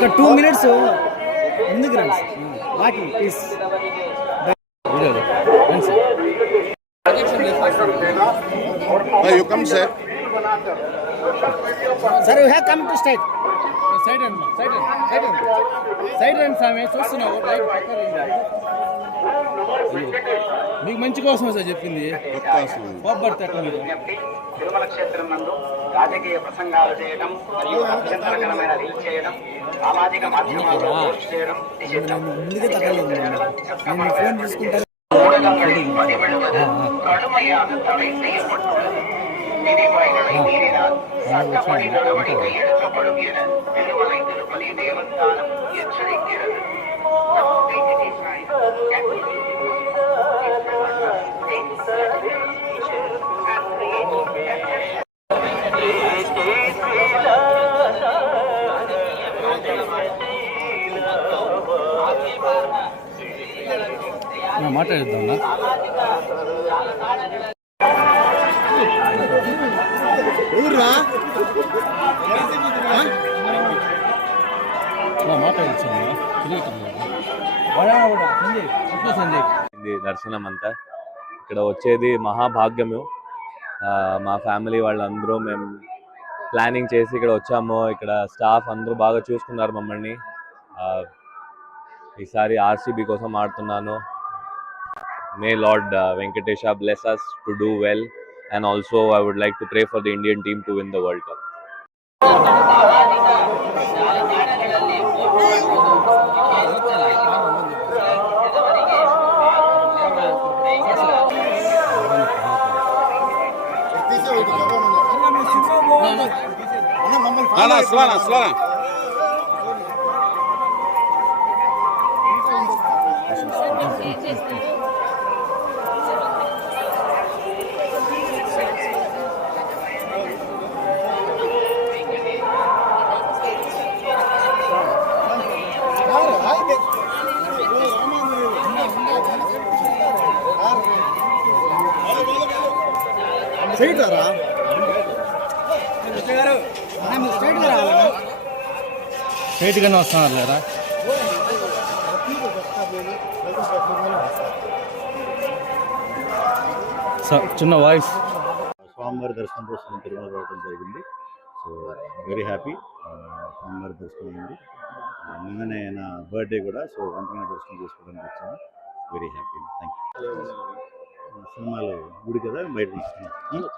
ఒక 2 minutes ముందుకు రండి walking please. You come, sir. Sir, you have come to straight. Side and Sami చూస్తున్నావు right మీకు మంచి కోసం సార్ చెప్పింది. తిరుమల క్షేత్రం నందు రాజకీయ ప్రసంగాలు చేయడం మరియు అభ్యంతరకరమైన రీల్ చేయడం, సామాజిక మాధ్యమాల్లో పోస్ట్ చేయడం கடுமையாக தடை செய்யப்பட்டுள்ளது. விதிமுறைகளை மீறினால் சட்டப்படி நடவடிக்கை எடுக்கப்படும் என திருமலை திருப்பதி தேவஸ்தானம் எச்சரிக்கிறது. మాట్లాడుతున్నా దర్శనం అంతా ఇక్కడ వచ్చేది మహాభాగ్యము. మా ఫ్యామిలీ వాళ్ళందరూ మేము ప్లానింగ్ చేసి ఇక్కడ వచ్చాము. ఇక్కడ స్టాఫ్ అందరూ బాగా చూసుకున్నారు మమ్మల్ని. ఈసారి ఆర్సీబీ కోసం ఆడుతున్నాను. May Lord Venkatesha bless us to do well, and also I would like to pray for the Indian team to win the World Cup. Slana. Straight గానే వస్తున్నారు లేదా చిన్న వాయిస్. స్వామివారి దర్శనం కోసం తిరుమల రావడం జరిగింది. So very happy. స్వామివారి దర్శనం ఉంది. నిన్ననే నా బర్త్డే కూడా, సో వెంటనే దర్శనం చేసుకోవడానికి వచ్చాను. Very happy. Thank you. సినిమాలో గుడి కదా బయట తీసుకున్నాను.